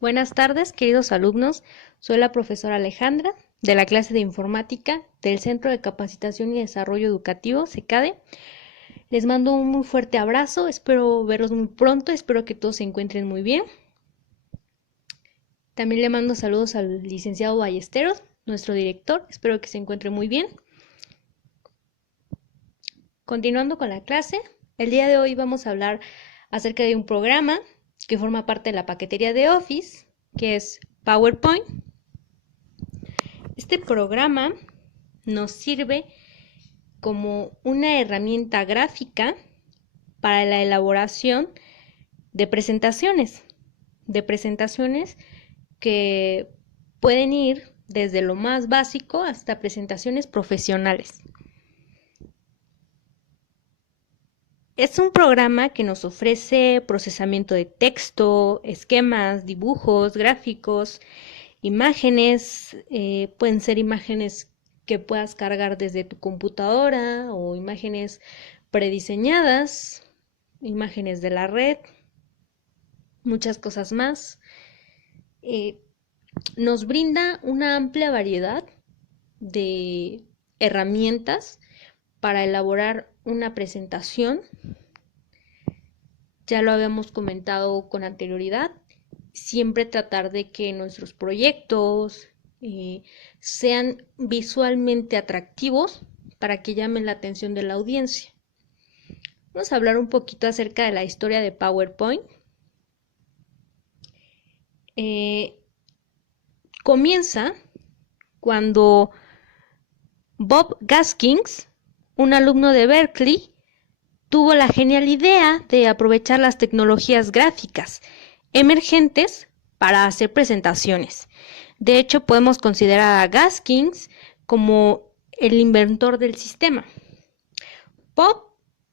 Buenas tardes, queridos alumnos. Soy la profesora Alejandra de la clase de informática del Centro de Capacitación y Desarrollo Educativo, CECADE. Les mando un muy fuerte abrazo, espero verlos muy pronto, espero que todos se encuentren muy bien. También le mando saludos al licenciado Ballesteros, nuestro director, espero que se encuentre muy bien. Continuando con la clase, el día de hoy vamos a hablar acerca de un programa que forma parte de la paquetería de Office, que es PowerPoint. Este programa nos sirve como una herramienta gráfica para la elaboración de presentaciones que pueden ir desde lo más básico hasta presentaciones profesionales. Es un programa que nos ofrece procesamiento de texto, esquemas, dibujos, gráficos, imágenes, pueden ser imágenes que puedas cargar desde tu computadora o imágenes prediseñadas, imágenes de la red, muchas cosas más. Nos brinda una amplia variedad de herramientas para elaborar una presentación. Ya lo habíamos comentado con anterioridad, siempre tratar de que nuestros proyectos sean visualmente atractivos para que llamen la atención de la audiencia. Vamos a hablar un poquito acerca de la historia de PowerPoint. Comienza cuando Bob Gaskins, un alumno de Berkeley, tuvo la genial idea de aprovechar las tecnologías gráficas emergentes para hacer presentaciones. De hecho, podemos considerar a Gaskins como el inventor del sistema. Bob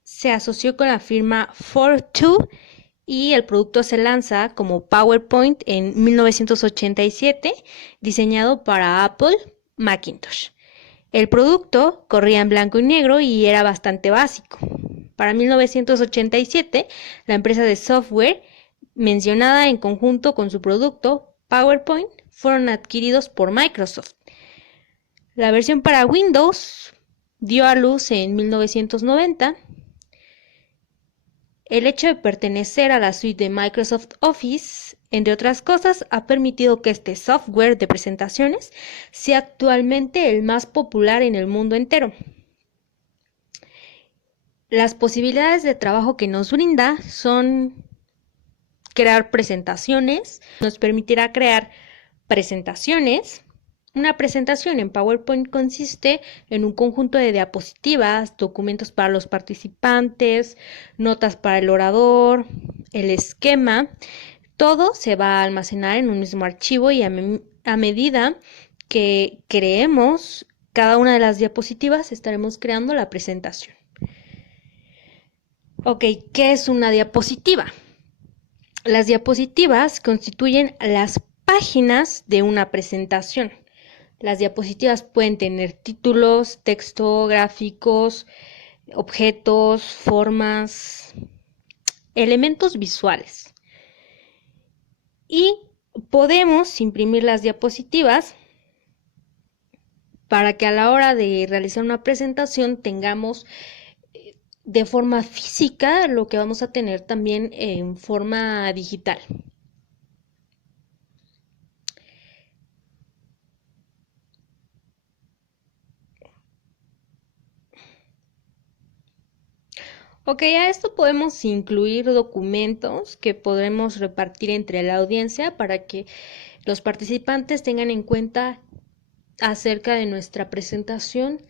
se asoció con la firma For2 y el producto se lanza como PowerPoint en 1987, diseñado para Apple Macintosh. El producto corría en blanco y negro y era bastante básico. Para 1987, la empresa de software mencionada en conjunto con su producto PowerPoint fueron adquiridos por Microsoft. La versión para Windows dio a luz en 1990. El hecho de pertenecer a la suite de Microsoft Office, entre otras cosas, ha permitido que este software de presentaciones sea actualmente el más popular en el mundo entero. Las posibilidades de trabajo que nos brinda son crear presentaciones, nos permitirá crear presentaciones. Una presentación en PowerPoint consiste en un conjunto de diapositivas, documentos para los participantes, notas para el orador, el esquema. Todo se va a almacenar en un mismo archivo y a medida que creemos cada una de las diapositivas estaremos creando la presentación. Ok, ¿qué es una diapositiva? Las diapositivas constituyen las páginas de una presentación. Las diapositivas pueden tener títulos, texto, gráficos, objetos, formas, elementos visuales. Y podemos imprimir las diapositivas para que a la hora de realizar una presentación tengamos de forma física lo que vamos a tener también en forma digital. Ok, a esto podemos incluir documentos que podremos repartir entre la audiencia para que los participantes tengan en cuenta acerca de nuestra presentación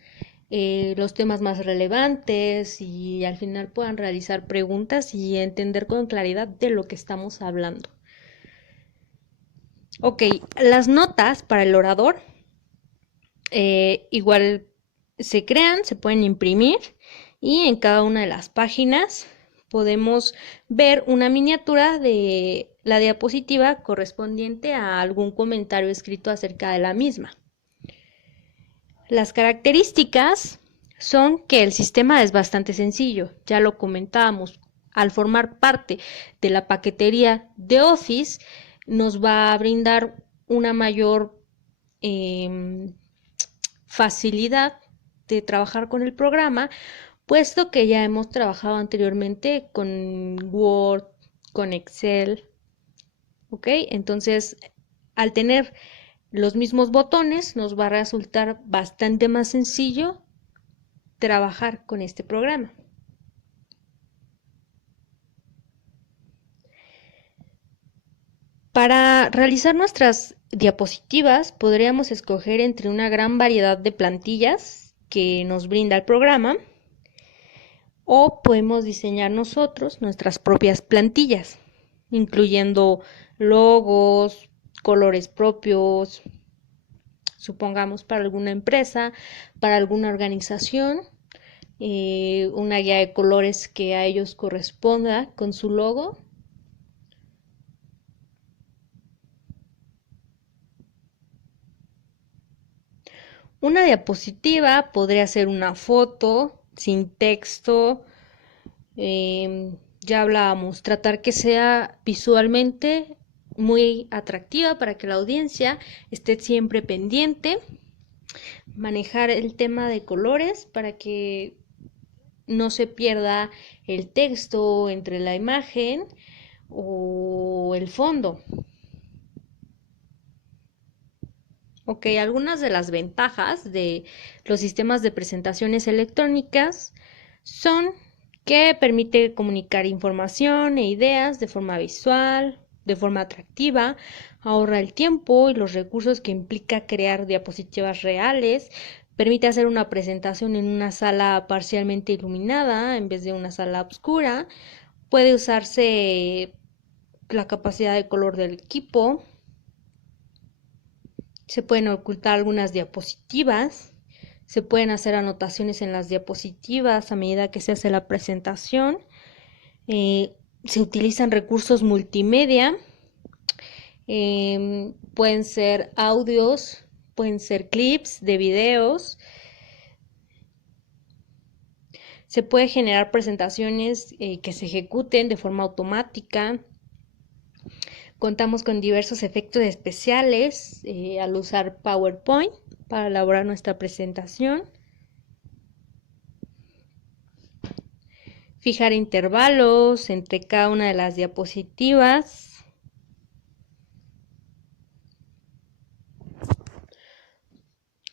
los temas más relevantes y al final puedan realizar preguntas y entender con claridad de lo que estamos hablando. Ok, las notas para el orador igual se crean, se pueden imprimir y en cada una de las páginas podemos ver una miniatura de la diapositiva correspondiente a algún comentario escrito acerca de la misma. Las características son que el sistema es bastante sencillo, ya lo comentábamos, al formar parte de la paquetería de Office, nos va a brindar una mayor facilidad de trabajar con el programa, puesto que ya hemos trabajado anteriormente con Word, con Excel, ¿ok? Entonces, al tener los mismos botones, nos va a resultar bastante más sencillo trabajar con este programa. Para realizar nuestras diapositivas, podríamos escoger entre una gran variedad de plantillas que nos brinda el programa, o podemos diseñar nosotros nuestras propias plantillas, incluyendo logos, colores propios, supongamos para alguna empresa, para alguna organización, una guía de colores que a ellos corresponda con su logo. Una diapositiva podría ser una foto sin texto. Ya hablábamos, tratar que sea visualmente muy atractiva para que la audiencia esté siempre pendiente. Manejar el tema de colores para que no se pierda el texto entre la imagen o el fondo. Ok, algunas de las ventajas de los sistemas de presentaciones electrónicas son que permite comunicar información e ideas de forma visual, de forma atractiva, ahorra el tiempo y los recursos que implica crear diapositivas reales, permite hacer una presentación en una sala parcialmente iluminada en vez de una sala oscura, puede usarse la capacidad de color del equipo, se pueden ocultar algunas diapositivas, se pueden hacer anotaciones en las diapositivas a medida que se hace la presentación, se utilizan recursos multimedia, pueden ser audios, pueden ser clips de videos, se puede generar presentaciones que se ejecuten de forma automática. Contamos con diversos efectos especiales al usar PowerPoint para elaborar nuestra presentación. Fijar intervalos entre cada una de las diapositivas.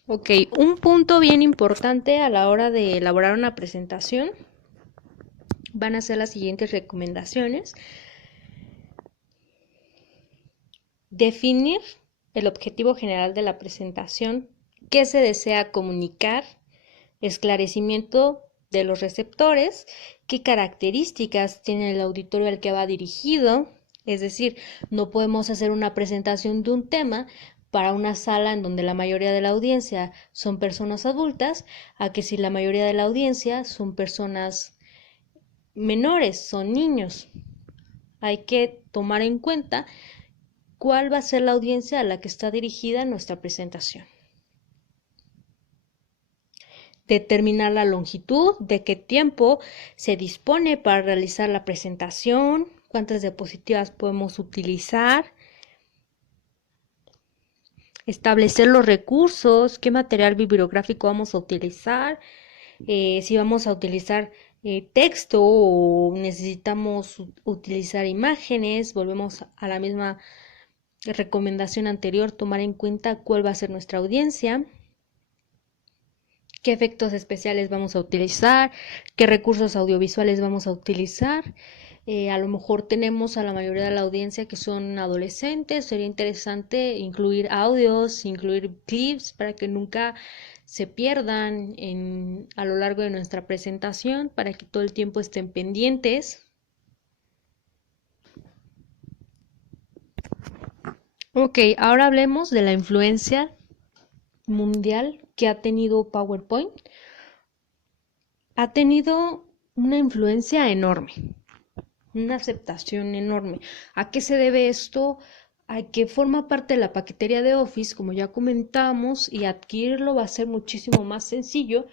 Ok, un punto bien importante a la hora de elaborar una presentación van a ser las siguientes recomendaciones. Definir el objetivo general de la presentación, qué se desea comunicar, esclarecimiento de los receptores, qué características tiene el auditorio al que va dirigido, es decir, no podemos hacer una presentación de un tema para una sala en donde la mayoría de la audiencia son personas adultas, a que si la mayoría de la audiencia son personas menores, son niños. Hay que tomar en cuenta cuál va a ser la audiencia a la que está dirigida nuestra presentación. Determinar la longitud, de qué tiempo se dispone para realizar la presentación, cuántas diapositivas podemos utilizar, establecer los recursos, qué material bibliográfico vamos a utilizar, si vamos a utilizar texto o necesitamos utilizar imágenes, volvemos a la misma recomendación anterior, tomar en cuenta cuál va a ser nuestra audiencia, qué efectos especiales vamos a utilizar, qué recursos audiovisuales vamos a utilizar. A lo mejor tenemos a la mayoría de la audiencia que son adolescentes, sería interesante incluir audios, incluir clips para que nunca se pierdan a lo largo de nuestra presentación, para que todo el tiempo estén pendientes. Ok, ahora hablemos de la influencia mundial que ha tenido PowerPoint. Ha tenido una influencia enorme, una aceptación enorme. ¿A qué se debe esto? A que forma parte de la paquetería de Office, como ya comentamos, y adquirirlo va a ser muchísimo más sencillo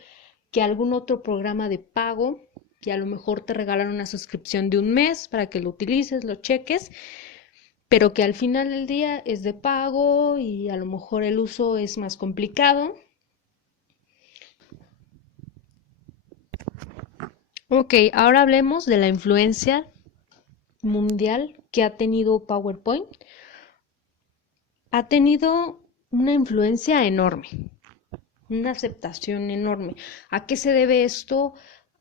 que algún otro programa de pago, que a lo mejor te regalan una suscripción de un mes para que lo utilices, lo cheques, pero que al final del día es de pago y a lo mejor el uso es más complicado. Ok, ahora hablemos de la influencia mundial que ha tenido PowerPoint. Ha tenido una influencia enorme, una aceptación enorme. ¿A qué se debe esto?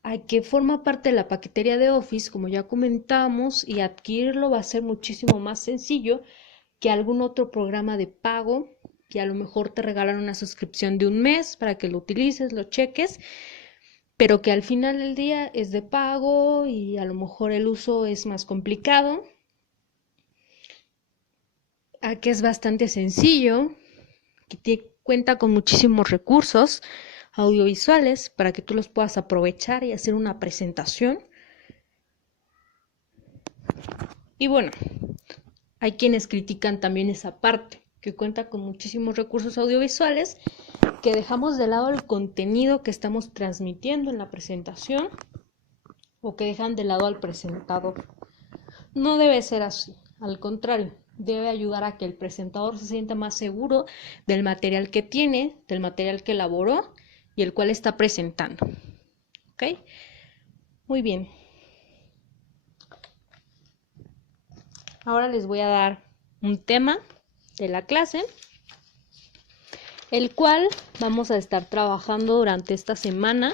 A que forma parte de la paquetería de Office, como ya comentamos, y adquirirlo va a ser muchísimo más sencillo que algún otro programa de pago, que a lo mejor te regalan una suscripción de un mes para que lo utilices, lo cheques, pero que al final del día es de pago y a lo mejor el uso es más complicado. A que es bastante sencillo, que cuenta con muchísimos recursos audiovisuales para que tú los puedas aprovechar y hacer una presentación. Y bueno, hay quienes critican también esa parte, que cuenta con muchísimos recursos audiovisuales, que dejamos de lado el contenido que estamos transmitiendo en la presentación o que dejan de lado al presentador. No debe ser así, al contrario, debe ayudar a que el presentador se sienta más seguro del material que tiene, del material que elaboró y el cual está presentando. ¿Ok? Muy bien. Ahora les voy a dar un tema de la clase, el cual vamos a estar trabajando durante esta semana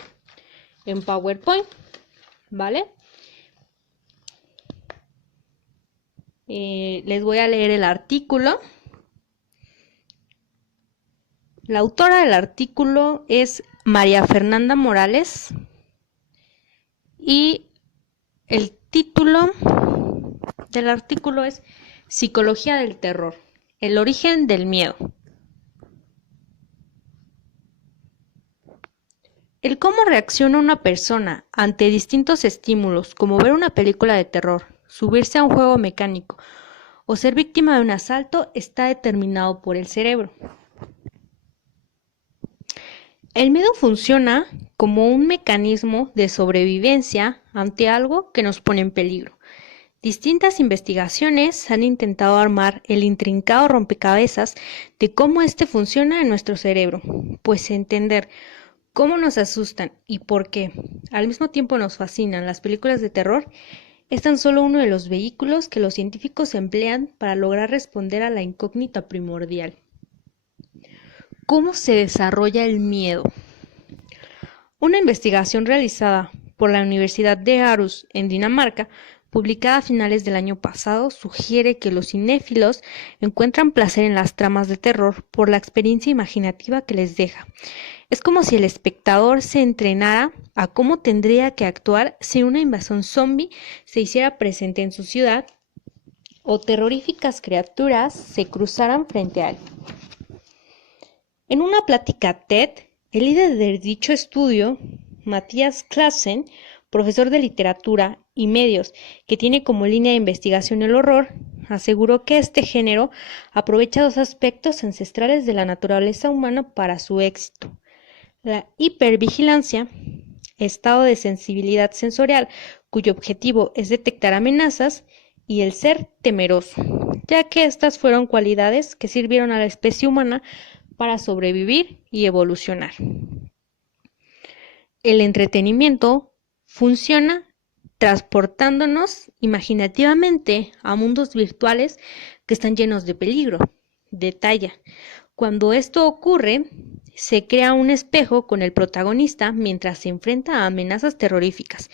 en PowerPoint, ¿vale? Les voy a leer el artículo. La autora del artículo es María Fernanda Morales y el título del artículo es Psicología del terror, el origen del miedo. El cómo reacciona una persona ante distintos estímulos, como ver una película de terror, subirse a un juego mecánico o ser víctima de un asalto, está determinado por el cerebro. El miedo funciona como un mecanismo de sobrevivencia ante algo que nos pone en peligro. Distintas investigaciones han intentado armar el intrincado rompecabezas de cómo este funciona en nuestro cerebro, pues entender cómo nos asustan y por qué al mismo tiempo nos fascinan las películas de terror es tan solo uno de los vehículos que los científicos emplean para lograr responder a la incógnita primordial. ¿Cómo se desarrolla el miedo? Una investigación realizada por la Universidad de Aarhus en Dinamarca, publicada a finales del año pasado, sugiere que los cinéfilos encuentran placer en las tramas de terror por la experiencia imaginativa que les deja. Es como si el espectador se entrenara a cómo tendría que actuar si una invasión zombie se hiciera presente en su ciudad o terroríficas criaturas se cruzaran frente a él. En una plática TED, el líder de dicho estudio, Matthias Classen, profesor de literatura y medios que tiene como línea de investigación el horror, aseguró que este género aprovecha dos aspectos ancestrales de la naturaleza humana para su éxito: la hipervigilancia, estado de sensibilidad sensorial cuyo objetivo es detectar amenazas, y el ser temeroso, ya que estas fueron cualidades que sirvieron a la especie humana para sobrevivir y evolucionar. El entretenimiento funciona transportándonos imaginativamente a mundos virtuales que están llenos de peligro. Detalla: cuando esto ocurre, se crea un espejo con el protagonista mientras se enfrenta a amenazas terroríficas.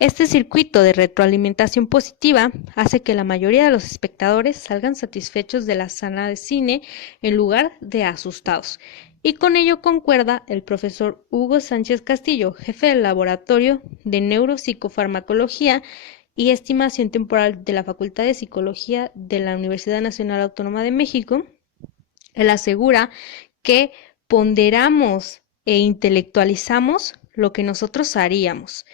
Este circuito de retroalimentación positiva hace que la mayoría de los espectadores salgan satisfechos de la sala de cine en lugar de asustados. Y con ello concuerda el profesor Hugo Sánchez Castillo, jefe del Laboratorio de Neuropsicofarmacología y Estimación Temporal de la Facultad de Psicología de la Universidad Nacional Autónoma de México. Él asegura que ponderamos e intelectualizamos lo que nosotros haríamos.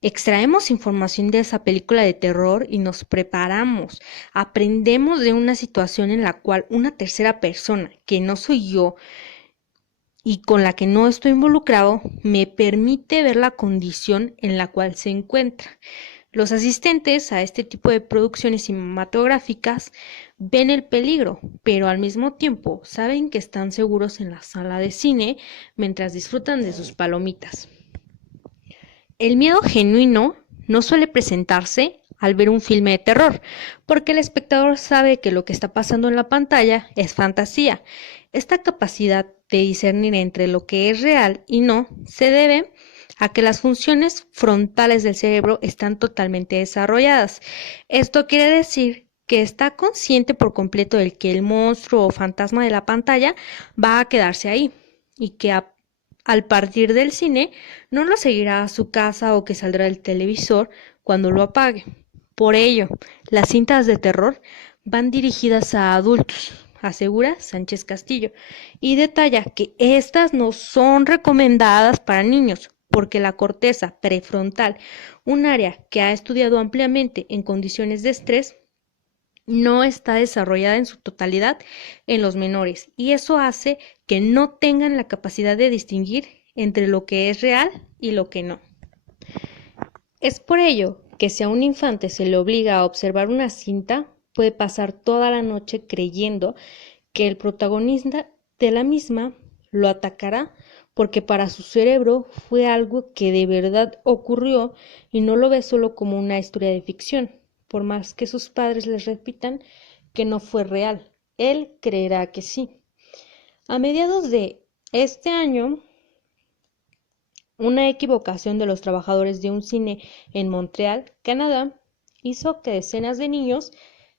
Extraemos información de esa película de terror y nos preparamos. Aprendemos de una situación en la cual una tercera persona, que no soy yo y con la que no estoy involucrado, me permite ver la condición en la cual se encuentra. Los asistentes a este tipo de producciones cinematográficas ven el peligro, pero al mismo tiempo saben que están seguros en la sala de cine mientras disfrutan de sus palomitas. El miedo genuino no suele presentarse al ver un filme de terror, porque el espectador sabe que lo que está pasando en la pantalla es fantasía. Esta capacidad de discernir entre lo que es real y no se debe a que las funciones frontales del cerebro están totalmente desarrolladas. Esto quiere decir que está consciente por completo de que el monstruo o fantasma de la pantalla va a quedarse ahí y que al partir del cine no lo seguirá a su casa o que saldrá del televisor cuando lo apague. Por ello, las cintas de terror van dirigidas a adultos, asegura Sánchez Castillo, y detalla que estas no son recomendadas para niños, porque la corteza prefrontal, un área que ha estudiado ampliamente en condiciones de estrés, no está desarrollada en su totalidad en los menores, y eso hace que no tengan la capacidad de distinguir entre lo que es real y lo que no. Es por ello que si a un infante se le obliga a observar una cinta, puede pasar toda la noche creyendo que el protagonista de la misma lo atacará porque para su cerebro fue algo que de verdad ocurrió y no lo ve solo como una historia de ficción, por más que sus padres les repitan que no fue real. Él creerá que sí. A mediados de este año, una equivocación de los trabajadores de un cine en Montreal, Canadá, hizo que decenas de niños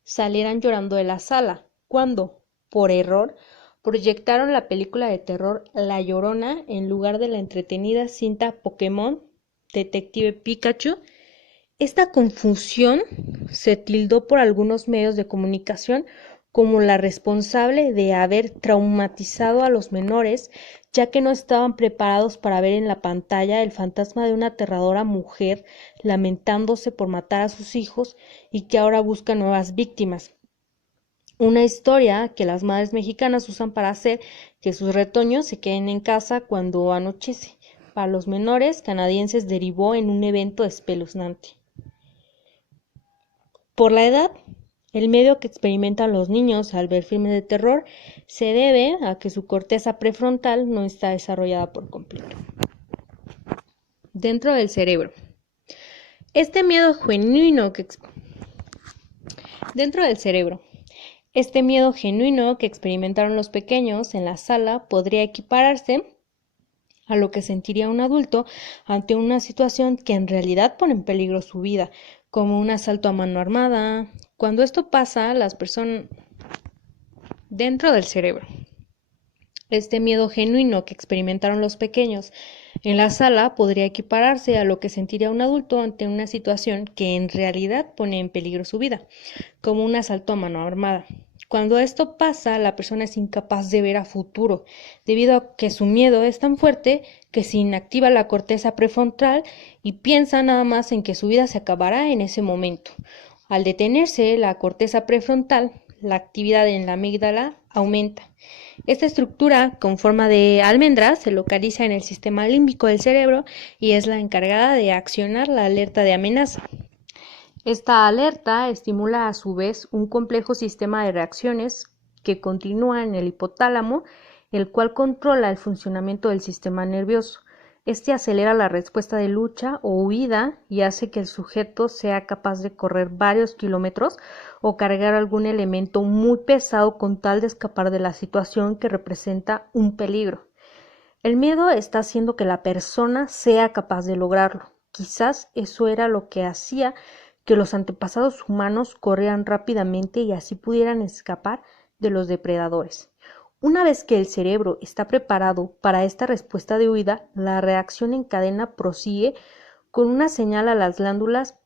salieran llorando de la sala, cuando, por error, proyectaron la película de terror La Llorona en lugar de la entretenida cinta Pokémon Detective Pikachu. Esta confusión se tildó por algunos medios de comunicación como la responsable de haber traumatizado a los menores, ya que no estaban preparados para ver en la pantalla el fantasma de una aterradora mujer lamentándose por matar a sus hijos y que ahora busca nuevas víctimas. Una historia que las madres mexicanas usan para hacer que sus retoños se queden en casa cuando anochece. Para los menores canadienses derivó en un evento espeluznante. Por la edad, el miedo que experimentan los niños al ver filmes de terror se debe a que su corteza prefrontal no está desarrollada por completo. Dentro del cerebro. Este miedo genuino que Dentro del cerebro. Este miedo genuino que experimentaron los pequeños en la sala podría equipararse a lo que sentiría un adulto ante una situación que en realidad pone en peligro su vida, como un asalto a mano armada. Cuando esto pasa, las personas dentro del cerebro. Este miedo genuino que experimentaron los pequeños en la sala podría equipararse a lo que sentiría un adulto ante una situación que en realidad pone en peligro su vida, como un asalto a mano armada. Cuando esto pasa, la persona es incapaz de ver a futuro, debido a que su miedo es tan fuerte que se inactiva la corteza prefrontal y piensa nada más en que su vida se acabará en ese momento. Al detenerse la corteza prefrontal, la actividad en la amígdala aumenta. Esta estructura con forma de almendra se localiza en el sistema límbico del cerebro y es la encargada de accionar la alerta de amenaza. Esta alerta estimula a su vez un complejo sistema de reacciones que continúa en el hipotálamo, el cual controla el funcionamiento del sistema nervioso. Este acelera la respuesta de lucha o huida y hace que el sujeto sea capaz de correr varios kilómetros o cargar algún elemento muy pesado con tal de escapar de la situación que representa un peligro. El miedo está haciendo que la persona sea capaz de lograrlo. Quizás eso era lo que hacía que los antepasados humanos corrieran rápidamente y así pudieran escapar de los depredadores. Una vez que el cerebro está preparado para esta respuesta de huida, la reacción en cadena prosigue con una señal a las glándulas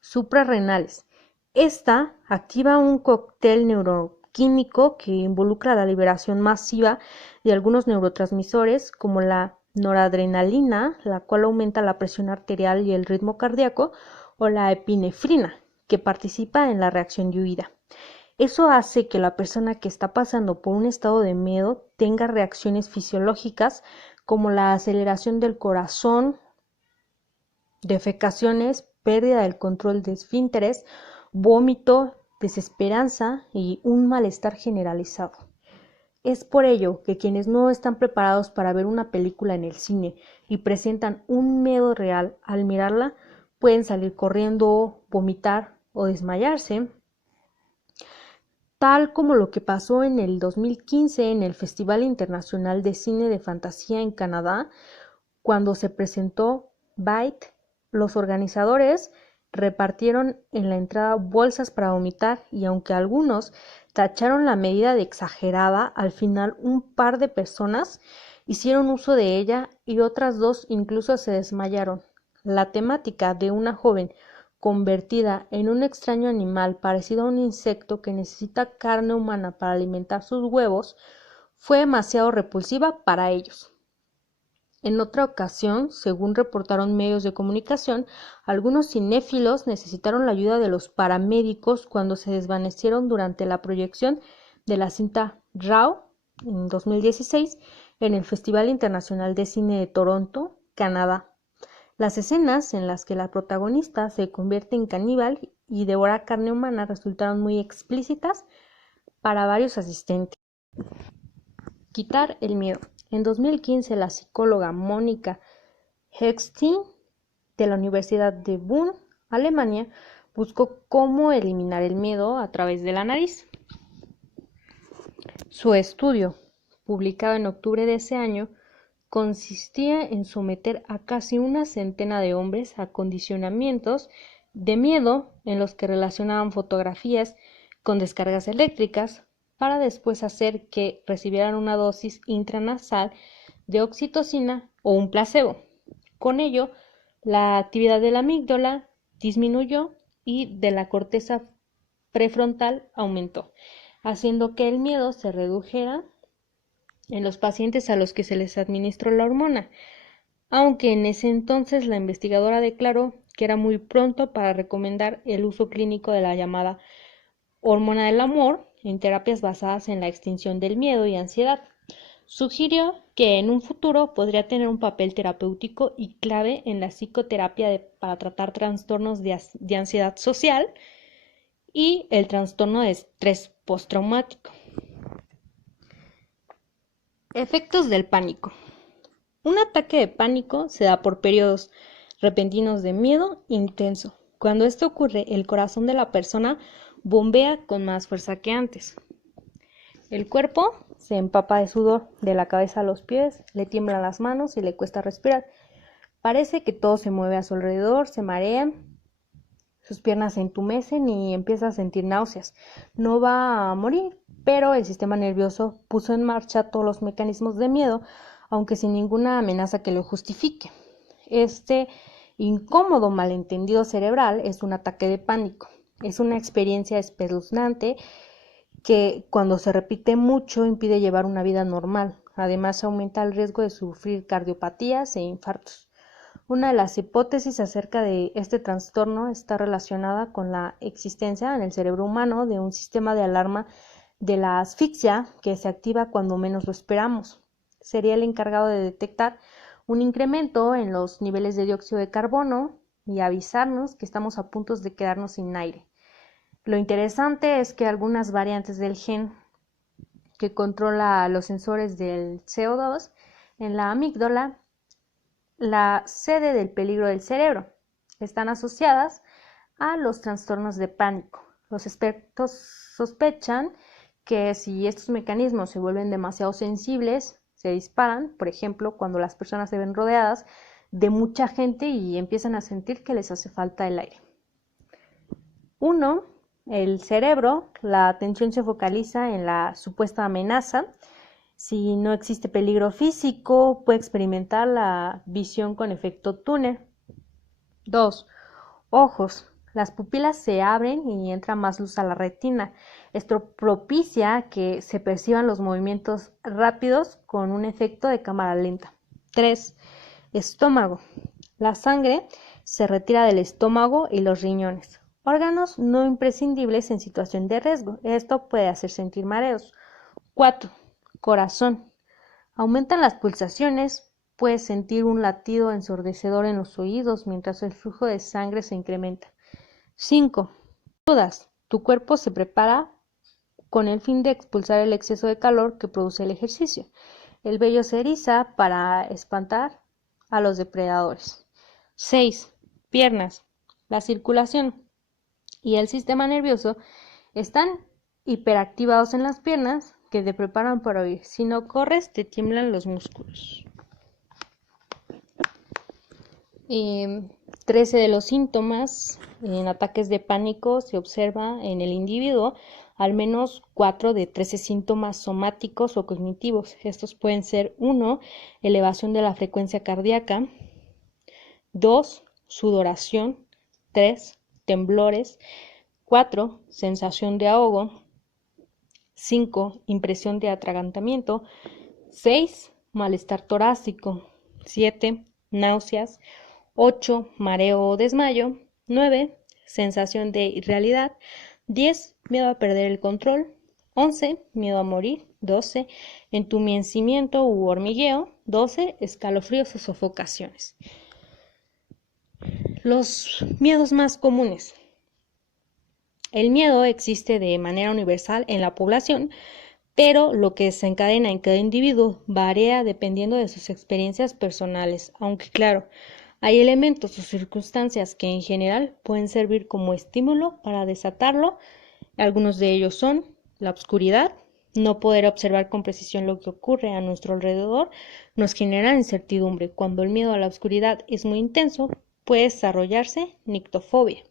suprarrenales. Esta activa un cóctel neuroquímico que involucra la liberación masiva de algunos neurotransmisores como la noradrenalina, la cual aumenta la presión arterial y el ritmo cardíaco, o la epinefrina, que participa en la reacción de huida. Eso hace que la persona que está pasando por un estado de miedo tenga reacciones fisiológicas como la aceleración del corazón, defecaciones, pérdida del control de esfínteres, vómito, desesperanza y un malestar generalizado. Es por ello que quienes no están preparados para ver una película en el cine y presentan un miedo real al mirarla, pueden salir corriendo, vomitar o desmayarse, tal como lo que pasó en el 2015 en el Festival Internacional de Cine de Fantasía en Canadá, cuando se presentó Bite. Los organizadores repartieron en la entrada bolsas para vomitar y aunque algunos tacharon la medida de exagerada, al final un par de personas hicieron uso de ella y otras dos incluso se desmayaron. La temática de una joven convertida en un extraño animal parecido a un insecto que necesita carne humana para alimentar sus huevos fue demasiado repulsiva para ellos. En otra ocasión, según reportaron medios de comunicación, algunos cinéfilos necesitaron la ayuda de los paramédicos cuando se desvanecieron durante la proyección de la cinta Raw en 2016 en el Festival Internacional de Cine de Toronto, Canadá. Las escenas en las que la protagonista se convierte en caníbal y devora carne humana resultaron muy explícitas para varios asistentes. Quitar el miedo. En 2015, la psicóloga Mónica Hexstein de la Universidad de Bonn, Alemania, buscó cómo eliminar el miedo a través de la nariz. Su estudio, publicado en octubre de ese año, consistía en someter a casi una centena de hombres a condicionamientos de miedo en los que relacionaban fotografías con descargas eléctricas para después hacer que recibieran una dosis intranasal de oxitocina o un placebo. Con ello, la actividad de la amígdala disminuyó y de la corteza prefrontal aumentó, haciendo que el miedo se redujera en los pacientes a los que se les administró la hormona, aunque en ese entonces la investigadora declaró que era muy pronto para recomendar el uso clínico de la llamada hormona del amor en terapias basadas en la extinción del miedo y ansiedad. Sugirió que en un futuro podría tener un papel terapéutico y clave en la psicoterapia para tratar trastornos de ansiedad social y el trastorno de estrés postraumático. Efectos del pánico. Un ataque de pánico se da por periodos repentinos de miedo intenso. Cuando esto ocurre, el corazón de la persona bombea con más fuerza que antes. El cuerpo se empapa de sudor, de la cabeza a los pies, le tiemblan las manos y le cuesta respirar. Parece que todo se mueve a su alrededor, se marea, sus piernas se entumecen y empieza a sentir náuseas. No va a morir, pero el sistema nervioso puso en marcha todos los mecanismos de miedo, aunque sin ninguna amenaza que lo justifique. Este incómodo malentendido cerebral es un ataque de pánico. Es una experiencia espeluznante que cuando se repite mucho impide llevar una vida normal. Además, aumenta el riesgo de sufrir cardiopatías e infartos. Una de las hipótesis acerca de este trastorno está relacionada con la existencia en el cerebro humano de un sistema de alarma de la asfixia que se activa cuando menos lo esperamos. Sería el encargado de detectar un incremento en los niveles de dióxido de carbono y avisarnos que estamos a punto de quedarnos sin aire. Lo interesante es que algunas variantes del gen que controla los sensores del CO2 en la amígdala, la sede del peligro del cerebro, están asociadas a los trastornos de pánico. Los expertos sospechan que si estos mecanismos se vuelven demasiado sensibles, se disparan, por ejemplo, cuando las personas se ven rodeadas de mucha gente y empiezan a sentir que les hace falta el aire. 1. El cerebro, la atención se focaliza en la supuesta amenaza. Si no existe peligro físico, puede experimentar la visión con efecto túnel. 2. Ojos. Las pupilas se abren y entra más luz a la retina. Esto propicia que se perciban los movimientos rápidos con un efecto de cámara lenta. 3. Estómago. La sangre se retira del estómago y los riñones, órganos no imprescindibles en situación de riesgo. Esto puede hacer sentir mareos. 4. Corazón. Aumentan las pulsaciones, puedes sentir un latido ensordecedor en los oídos mientras el flujo de sangre se incrementa. 5. Sudas. Tu cuerpo se prepara con el fin de expulsar el exceso de calor que produce el ejercicio. El vello se eriza para espantar a los depredadores. 6. Piernas. La circulación y el sistema nervioso están hiperactivados en las piernas que te preparan para huir. Si no corres, te tiemblan los músculos. 13 de los síntomas en ataques de pánico se observa en el individuo al menos 4 de 13 síntomas somáticos o cognitivos. Estos pueden ser 1. Elevación de la frecuencia cardíaca, 2. Sudoración, 3. Temblores, 4. Sensación de ahogo, 5. Impresión de atragantamiento, 6. Malestar torácico, 7. Náuseas, 8. Mareo o desmayo, 9. Sensación de irrealidad, 10. Miedo a perder el control, 11. Miedo a morir, 12. Entumecimiento u hormigueo, 12. Escalofríos o sofocaciones. Los miedos más comunes. El miedo existe de manera universal en la población, pero lo que desencadena en cada individuo varía dependiendo de sus experiencias personales, aunque claro, hay elementos o circunstancias que en general pueden servir como estímulo para desatarlo. Algunos de ellos son la oscuridad. No poder observar con precisión lo que ocurre a nuestro alrededor nos genera incertidumbre. Cuando el miedo a la oscuridad es muy intenso, puede desarrollarse nictofobia.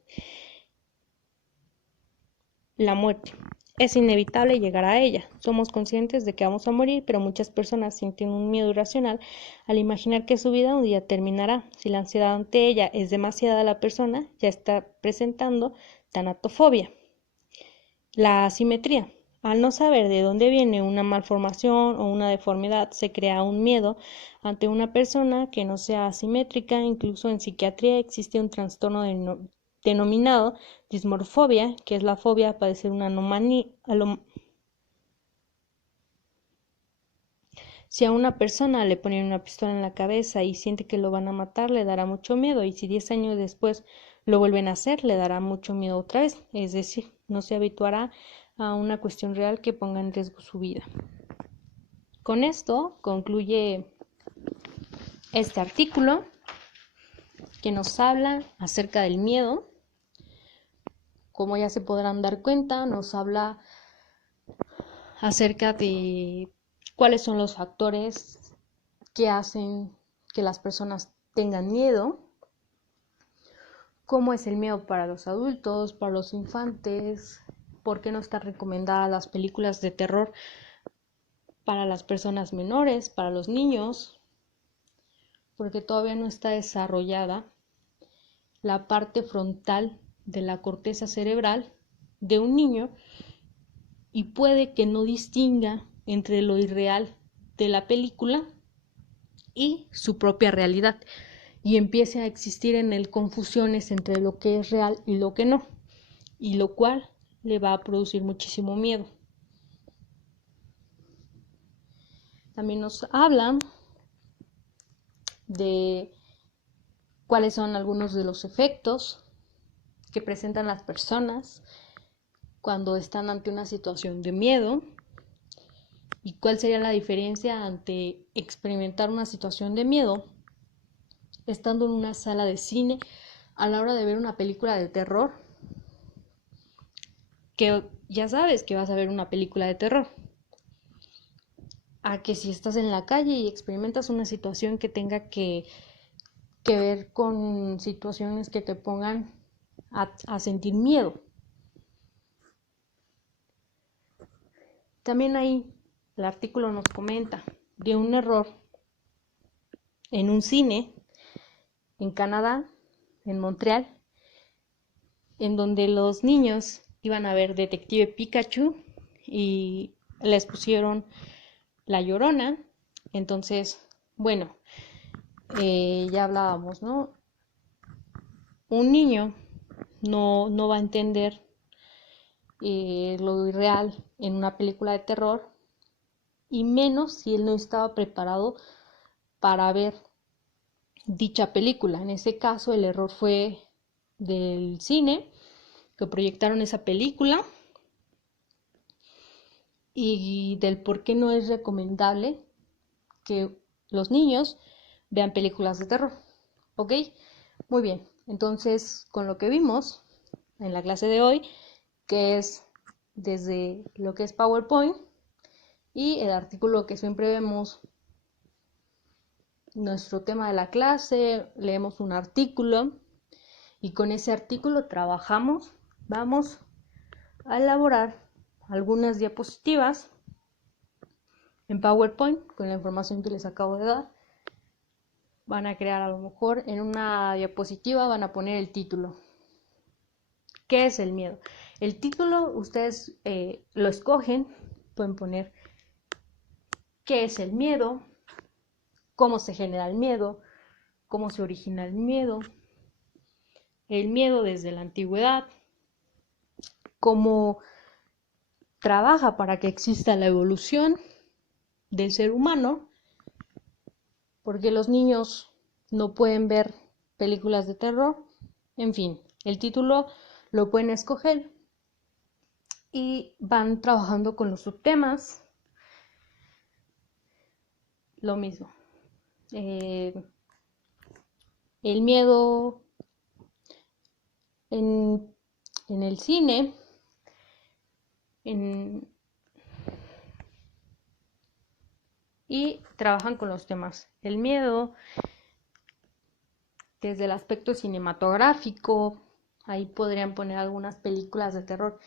La muerte. Es inevitable llegar a ella. Somos conscientes de que vamos a morir, pero muchas personas sienten un miedo irracional al imaginar que su vida un día terminará. Si la ansiedad ante ella es demasiada, la persona ya está presentando tanatofobia. La asimetría. Al no saber de dónde viene una malformación o una deformidad, se crea un miedo ante una persona que no sea asimétrica. Incluso en psiquiatría existe un trastorno denominado dismorfobia, que es la fobia a padecer una anomalía. Si a una persona le ponen una pistola en la cabeza y siente que lo van a matar, le dará mucho miedo, y si 10 años después lo vuelven a hacer, le dará mucho miedo otra vez, es decir, no se habituará a una cuestión real que ponga en riesgo su vida. Con esto concluye este artículo que nos habla acerca del miedo. Como ya se podrán dar cuenta, nos habla acerca de cuáles son los factores que hacen que las personas tengan miedo, cómo es el miedo para los adultos, para los infantes, por qué no están recomendadas las películas de terror para las personas menores, para los niños, porque todavía no está desarrollada la parte frontal de la corteza cerebral de un niño y puede que no distinga entre lo irreal de la película y su propia realidad y empiece a existir en él confusiones entre lo que es real y lo que no, y lo cual le va a producir muchísimo miedo. También nos hablan de cuáles son algunos de los efectos que presentan las personas cuando están ante una situación de miedo y cuál sería la diferencia ante experimentar una situación de miedo estando en una sala de cine a la hora de ver una película de terror, que ya sabes que vas a ver una película de terror, a que si estás en la calle y experimentas una situación que tenga que ver con situaciones que te pongan a sentir miedo. También ahí el artículo nos comenta de un error en un cine en Canadá, en Montreal, en donde los niños iban a ver Detective Pikachu y les pusieron La Llorona. Entonces, bueno, ya hablábamos, ¿no? Un niño no va a entender lo irreal en una película de terror, y menos si él no estaba preparado para ver dicha película. En ese caso el error fue del cine, que proyectaron esa película, y del por qué no es recomendable que los niños vean películas de terror. ¿Ok? Muy bien. Entonces, con lo que vimos en la clase de hoy, que es desde lo que es PowerPoint y el artículo que siempre vemos, nuestro tema de la clase, leemos un artículo y con ese artículo trabajamos, vamos a elaborar algunas diapositivas en PowerPoint con la información que les acabo de dar. Van a crear, a lo mejor en una diapositiva van a poner el título. ¿Qué es el miedo? El título ustedes lo escogen, pueden poner qué es el miedo, cómo se genera el miedo, cómo se origina el miedo desde la antigüedad, cómo trabaja para que exista la evolución del ser humano, porque los niños no pueden ver películas de terror. En fin, el título lo pueden escoger y van trabajando con los subtemas. Lo mismo. El miedo en el cine, y trabajan con los temas. El miedo desde el aspecto cinematográfico, ahí podrían poner algunas películas de terror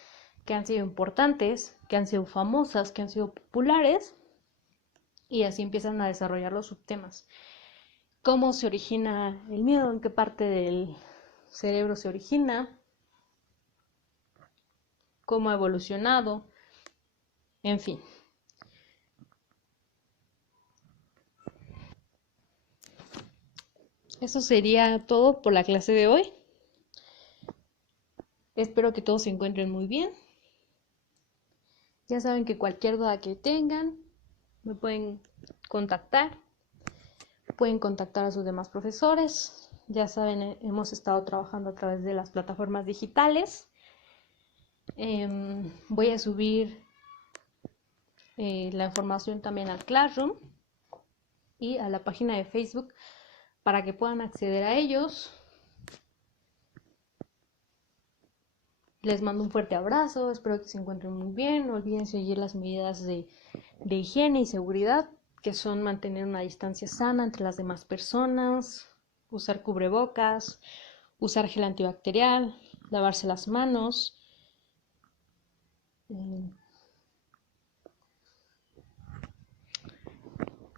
que han sido importantes, que han sido famosas, que han sido populares, y así empiezan a desarrollar los subtemas. ¿Cómo se origina el miedo? ¿En qué parte del cerebro se origina? ¿Cómo ha evolucionado? En fin. Eso sería todo por la clase de hoy. Espero que todos se encuentren muy bien. Ya saben que cualquier duda que tengan, me pueden contactar. Pueden contactar a sus demás profesores. Ya saben, hemos estado trabajando a través de las plataformas digitales. Voy a subir la información también al Classroom y a la página de Facebook para que puedan acceder a ellos. Les mando un fuerte abrazo, espero que se encuentren muy bien. No olviden seguir las medidas de higiene y seguridad, que son mantener una distancia sana entre las demás personas, usar cubrebocas, usar gel antibacterial, lavarse las manos.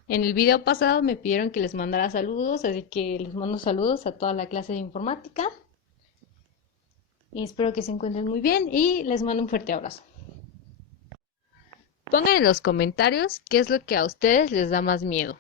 En el video pasado me pidieron que les mandara saludos, así que les mando saludos a toda la clase de informática. Y espero que se encuentren muy bien y les mando un fuerte abrazo. Pongan en los comentarios qué es lo que a ustedes les da más miedo.